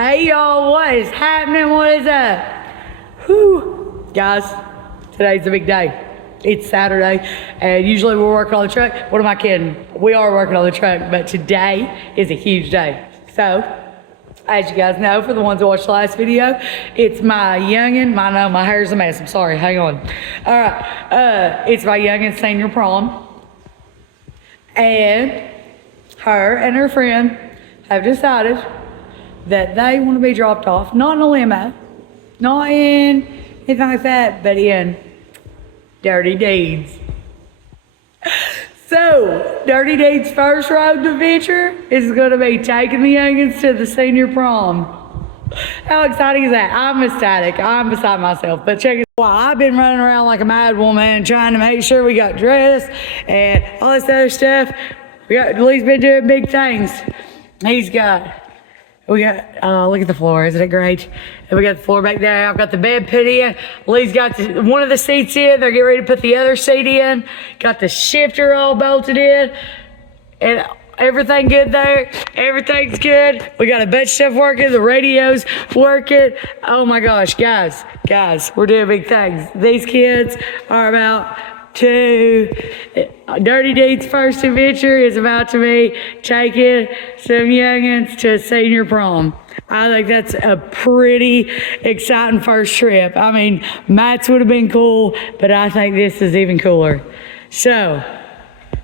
Hey y'all, what is happening? What is up? Whew. Guys, today's a big day. It's Saturday, and usually we're working on the truck. What am I kidding? We are working on the truck, but today is a huge day. So, as you guys know, for the ones that watched the last video, it's my youngin', my hair's a mess, I'm sorry, hang on. All right, it's my youngin' senior prom, and her and her friend have decided that they want to be dropped off, not in a limo, not in anything like that, but in Dirty Deeds. So, Dirty Deeds' first road adventure is going to be taking the youngins to the senior prom. How exciting is that? I'm ecstatic. I'm beside myself. But check it out. I've been running around like a mad woman trying to make sure we got dressed and all this other stuff. Lee's been doing big things. We got, look at the floor, isn't it great? And we got the floor back there. I've got the bed put in. Lee's got one of the seats in. They're getting ready to put the other seat in. Got the shifter all bolted in. And everything good there. Everything's good. We got a bunch of stuff working. The radio's working. Oh my gosh, guys, we're doing big things. These kids are about to, Dirty Deeds' first adventure is about to be taking some youngins to a senior prom. I think that's a pretty exciting first trip. I mean, Matt's would have been cool, but I think this is even cooler. So,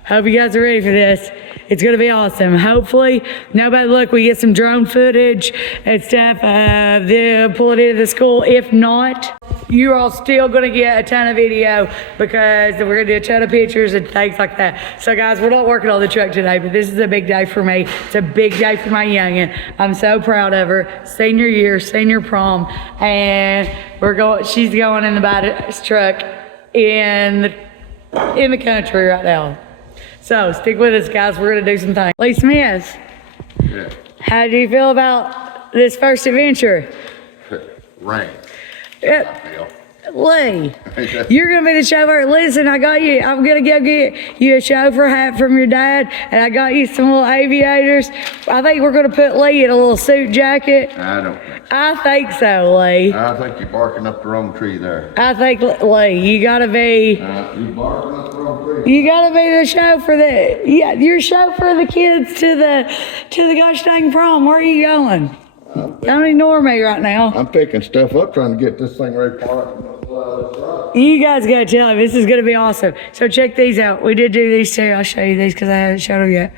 hope you guys are ready for this. It's going to be awesome. Hopefully, we get some drone footage and stuff. They'll pull it into the school. If not, you're all still going to get a ton of video because we're going to do a ton of pictures and things like that. So, guys, we're not working on the truck today, but this is a big day for me. It's a big day for my youngin'. I'm so proud of her. Senior year, senior prom, and she's going in the baddest truck in the country right now. So, stick with us, guys. We're going to do some things. Lee Smith, yeah. How do you feel about this first adventure? Rain. Lee, you're going to be the chauffeur. Listen, I got you. I'm going to go get you a chauffeur hat from your dad, and I got you some little aviators. I think we're going to put Lee in a little suit jacket. I don't think so. I think so, Lee. I think you're barking up the wrong tree there. I think, Lee, you got to be... you're barking up the wrong tree. You got to be the chauffeur you're chauffeur the kids to the gosh dang prom. Where are you going? Don't ignore me right now. I'm picking stuff up, trying to get this thing ready for it. You guys gotta tell him this is gonna be awesome. So check these out. We did do these too. I'll show you these because I haven't showed them yet.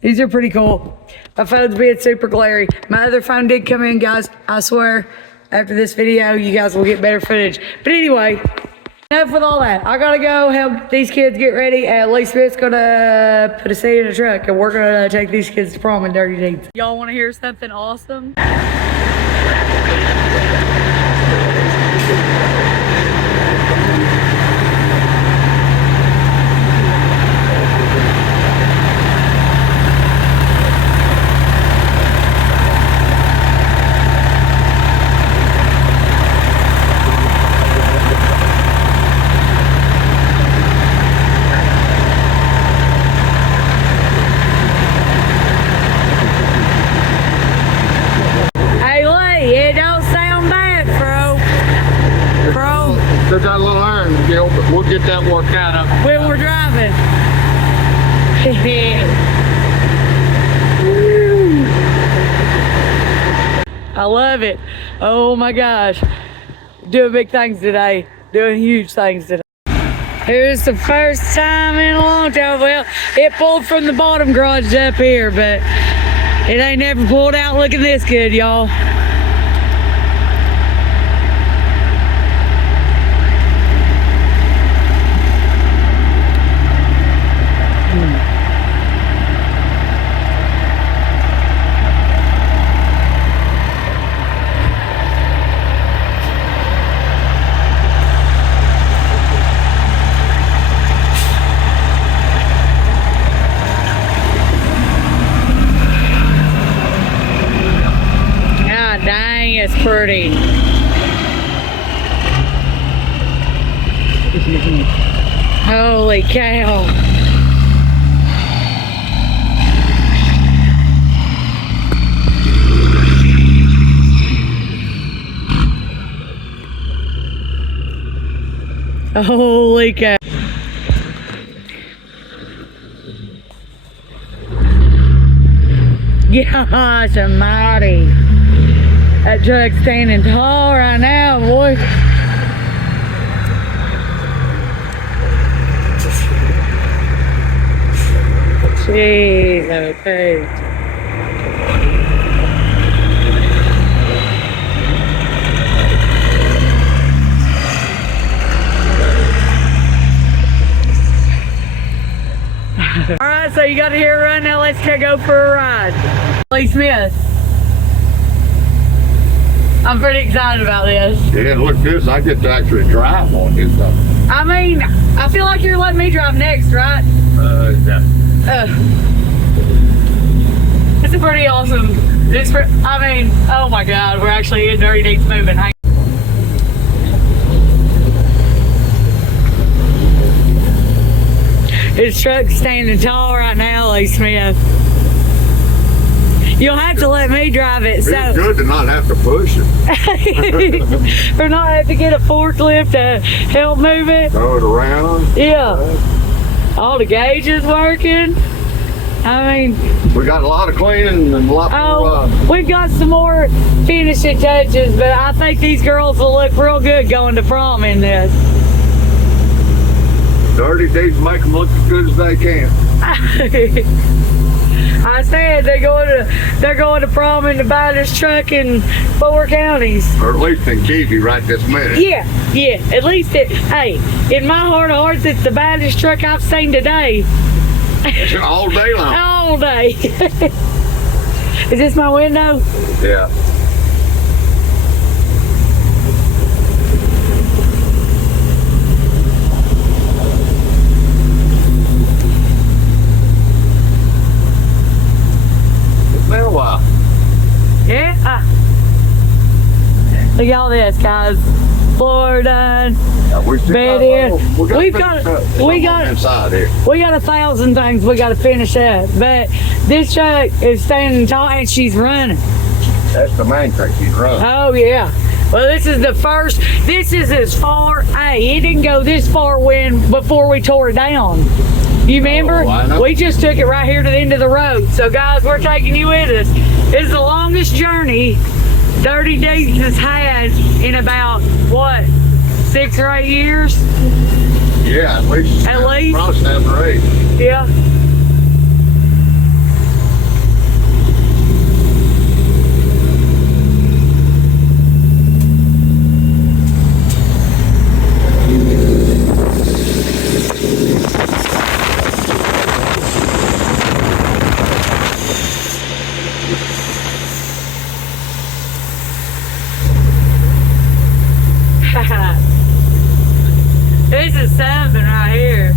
These are pretty cool. My phone's being super glary. My other phone did come in, guys. I swear, after this video, you guys will get better footage. But anyway, enough with all that. I gotta go help these kids get ready. And Lee Smith's gonna put a seat in the truck, and we're gonna take these kids to prom in Dirty Deeds. Y'all want to hear something awesome? There's that little iron, but we'll get that worked out when we're driving. I love it. Oh my gosh. Doing big things today. Doing huge things today. Here's the first time in a long time. Well, it pulled from the bottom garage up here, but it ain't never pulled out looking this good, y'all. It's pretty. Holy cow. Holy cow. Gosh almighty. That truck's standing tall right now, boy. Jeez, okay. All right, so you got to hear it run. Now let's go for a ride. Lee Smith. I'm pretty excited about this. Yeah, look this. I get to actually drive on this stuff. I mean, I feel like you're letting me drive next, right? Yeah. It's a pretty awesome. I mean, oh my God, we're actually in Dirty Deeds moving. His truck's standing tall right now, Lee Smith. You'll have to let me drive it. It's so good to not have to push it. or not have to get a forklift to help move it. Throw it around. Yeah. All the gauges working. I mean, we got a lot of cleaning and a lot more. We've got some more finishing touches, but I think these girls will look real good going to prom in this. Dirty Deeds make them look as good as they can. I said they're going to prom in the baddest truck in 4 counties. Or at least in Kiwi right this minute. Yeah. At least hey, in my heart of hearts, it's the baddest truck I've seen today. All day long. All day. Is this my window? Yeah. It's been a while. Yeah. Look at all this, guys. Floor done. Bed in. We got inside here. We got 1,000 things we got to finish up, but this truck is standing tall and she's running. That's the main thing she's running. Oh yeah. Well, this is the first. This is as far. Hey, it didn't go this far before we tore it down. You remember? We just took it right here to the end of the road. So guys, we're taking you with us. It's the longest journey Dirty Deeds has had in about what? 6 or 8 years? Yeah, at least. At least? Probably 7 or 8. Yeah. This is something right here.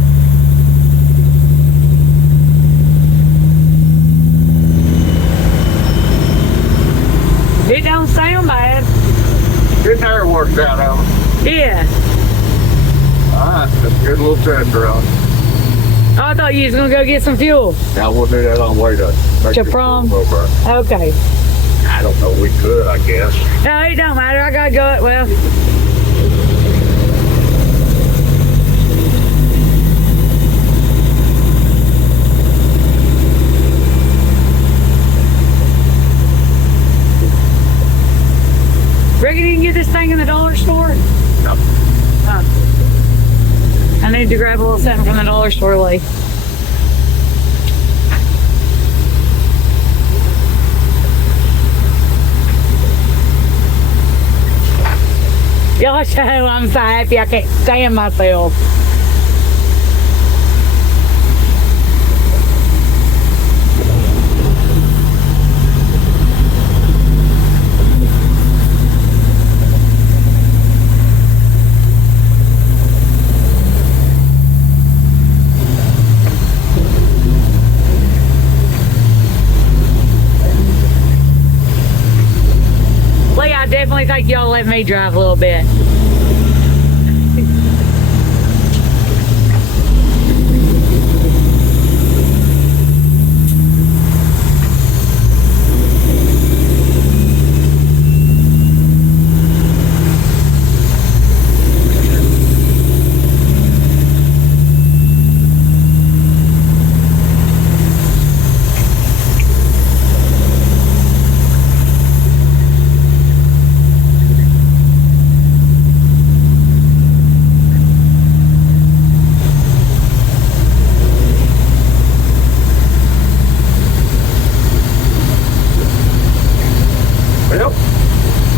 It don't sound bad. It never worked out on it. Yeah. Alright, that's a good little test run. Oh, I thought you was gonna go get some fuel. Now we'll do that on the way to Prom? over. Okay. I don't know, we could, I guess. No, it don't matter. I gotta go. Well. Reckon you can get this thing in the dollar store? No. I need to grab a little something from the dollar store, Lee. Y'all show I'm so happy I can't stand myself. I definitely think y'all let me drive a little bit.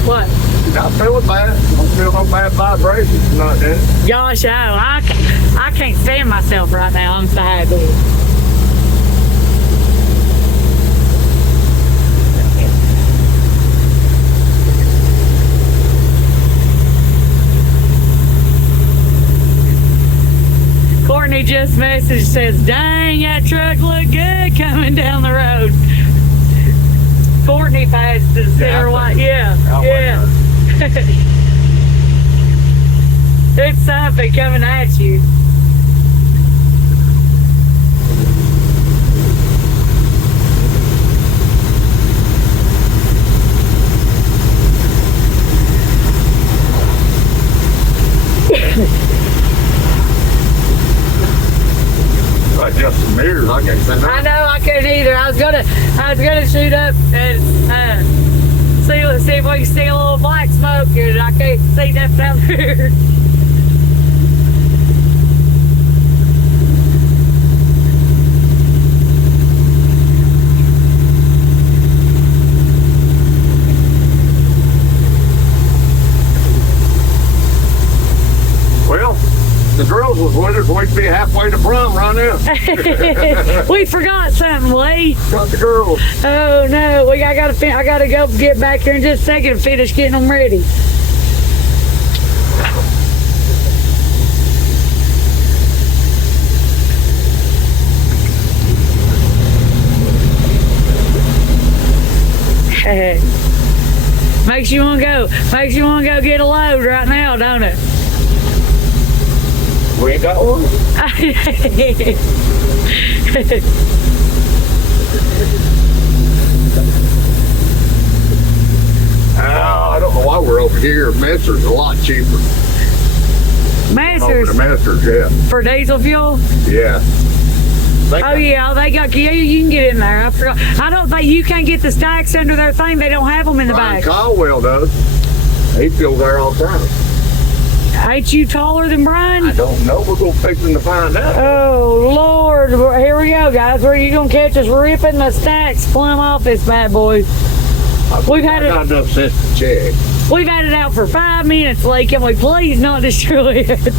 What? Not feeling bad. Don't feel no bad vibrations. Not that. Gosh, I can't stand myself right now. I'm so happy. Courtney just messaged, says, dang, that truck look good coming down the road. Courtney passed the center line. Yeah, yeah. It's something coming at you. I adjust the mirrors. I can't say I that. know, I couldn't either. I was gonna shoot up and see if we can see a little black smoke, and I can't see nothing out there. Well, the girls was with us. We'd be halfway to Prom right now. We forgot something, Lee. Got the girls. Oh no, I gotta go get back here in just a second and finish getting them ready. Makes you wanna go get a load right now, don't it? We ain't got one. I don't know why we're over here. Masters a lot cheaper. Over Masters the Masters, yeah. for diesel fuel? Yeah. Oh yeah, they got, yeah, you can get in there. I forgot. I don't think you can get the stacks under their thing. They don't have them in the Brian back. Caldwell does. He fills there all the time. Ain't you taller than Brian? I don't know. We're going to fix him to find out. Oh Lord, here we go, guys. Where are you gonna catch us ripping the stacks plumb off this bad boy? We've had Not it. enough sense to check. We've had it out for 5 minutes, Lee. Can we please not destroy it?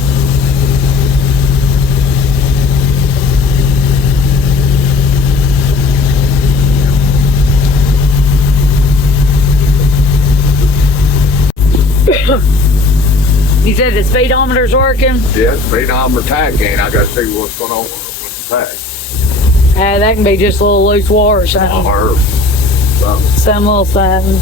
You said the speedometer's working? Yeah, speedometer tag gain. I got to see what's going on with the tag. That can be just a little loose water or something. Or something. Some little something.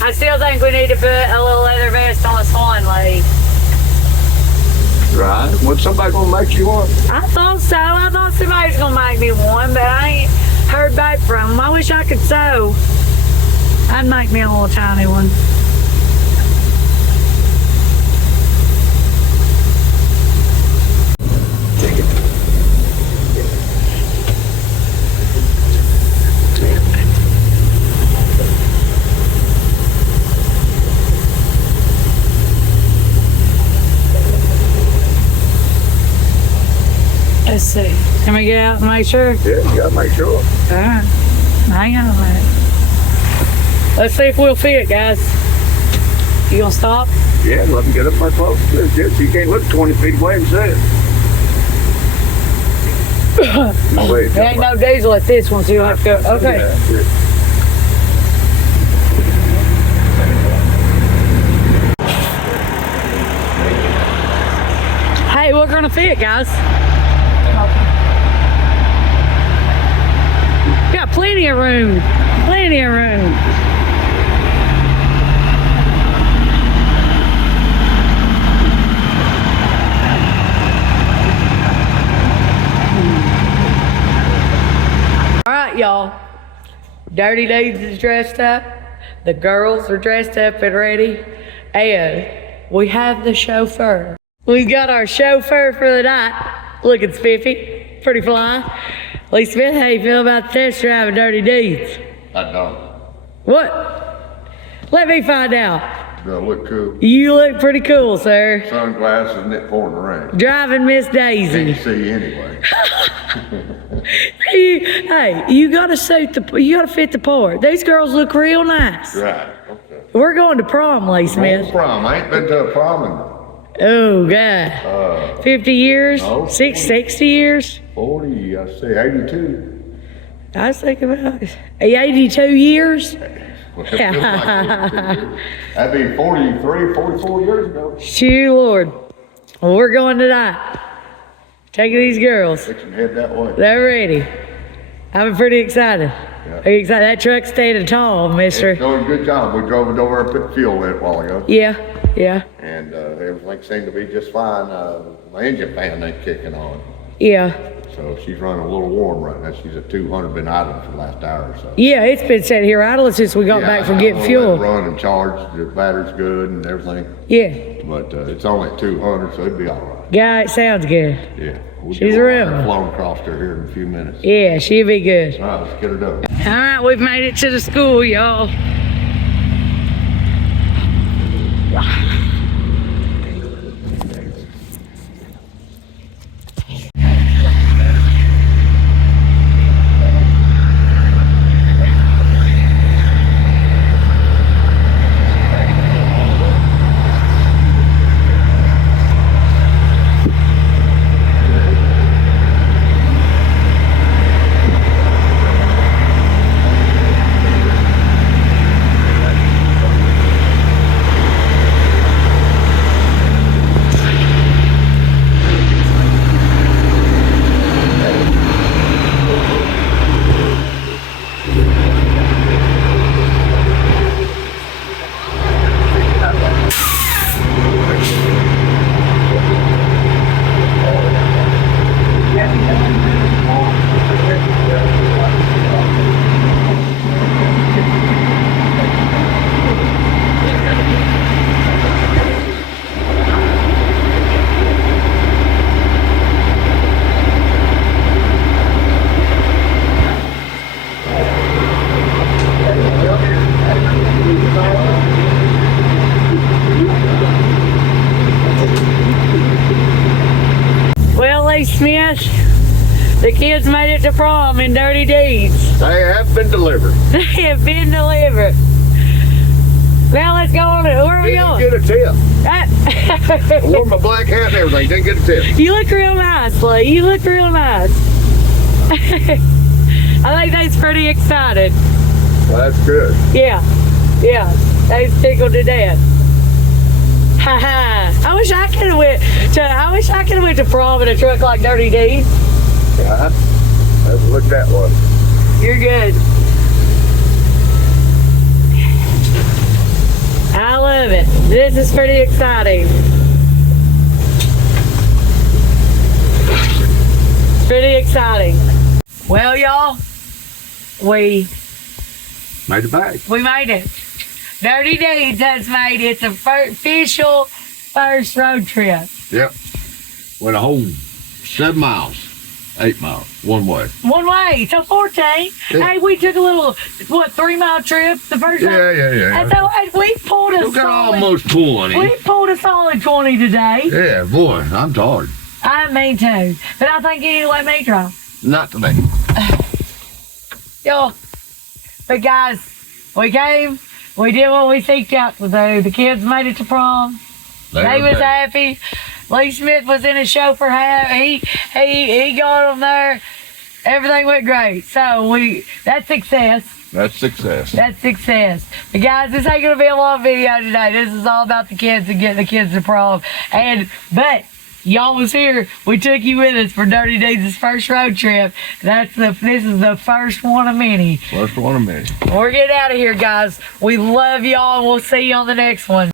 I still think we need to put a little leather vest on a swan lady. Right. Was somebody going to make you one? I thought so. I thought somebody's gonna make me one, but I ain't heard back from them. I wish I could sew. I'd make me a little tiny one. Let's see. Can we get out and make sure? Yeah, you got to make sure. All right. Hang on a minute. Let's see if we'll fit, guys. You gonna stop? Yeah, let me get up my close. You can't look 20 feet away and say it. No way. There ain't no diesel at this one, so you'll have to go. Okay. Yeah. Hey, we're gonna fit, guys. Got plenty of room. Plenty of room. All right, y'all. Dirty Deeds is dressed up. The girls are dressed up and ready. And we have the chauffeur. We got our chauffeur for the night. Looking spiffy. Pretty fly. Lee Smith, how you feel about the test drive of Dirty Deeds? I don't. What? Let me find out. Do I look cool? You look pretty cool, sir. Sunglasses and it pouring the rain. Driving Miss Daisy. Can't see anyway. Hey, you gotta fit the part. These girls look real nice. Right. Okay. We're going to prom, Lee Smith. Prom. I ain't been to a prom in Oh, God. 50 years? no, 60 years? 40, I say 82. I was thinking about 82 years? Well, it feels like 82 years. That'd be 43, 44 years ago. Shoo, Lord. Well, we're going tonight. Taking these girls. Fixing to head that way. They're ready. I'm pretty excited. Yeah. Are you excited? That truck stayed at all, mister. It's doing a good job. We drove it over and put fuel in it a while ago. Yeah, yeah, And everything seemed to be just fine. My engine fan ain't kicking on. yeah. So she's running a little warm right now. She's at 200, been idling for the last hour or so. Yeah, it's been sitting here idle since we got back from getting Let it fuel. run and charge. The battery's good and everything. Yeah. But it's only at 200, so it'd be all right. Yeah, it sounds good. Yeah. We'll She's get a her rebel. flown across her here in a few minutes. Yeah, she'll be good. All right, let's get her done. All right, we've made it to the school, y'all. Well, Lee Smith, the kids made it to prom in Dirty Deeds. They have been delivered. They have been delivered. Now let's go on it. Where are we Didn't going? get a tip. I wore my black hat and everything. Didn't get a tip. You look real nice, Lee. You look real nice. I think they's pretty excited. Well, that's good. Yeah, yeah. They's tickled to death. Ha ha. I wish I could have went to prom in a truck like Dirty D. Yeah. Let's look that one. You're good. I love it. This is pretty exciting. It's pretty exciting. Well, y'all, we Made it back. made it. Dirty Deeds has made it. It's a official first road trip. Yep. Went a whole 7 miles, 8 miles, one way. One way, so 14. Yeah. Hey, we took a little, 3-mile trip the first time? Yeah. And so hey, we pulled a You got solid, almost 20. we pulled a solid 20 today. Yeah, boy, I'm tired. I mean too. But I think you need to let me try. Not today. Yo, but guys, we came, we did what we seeked out to do. The kids made it to prom. They was happy. Lee Smith was in a chauffeur hat. He got them there. Everything went great. So that's success. That's success. That's success. But guys, this ain't gonna be a long video today. This is all about the kids and getting the kids to prom. But y'all was here. We took you with us for Dirty Deeds' first road trip. This is the first one of many. First one of many. We're getting out of here, guys. We love y'all, and we'll see you on the next one.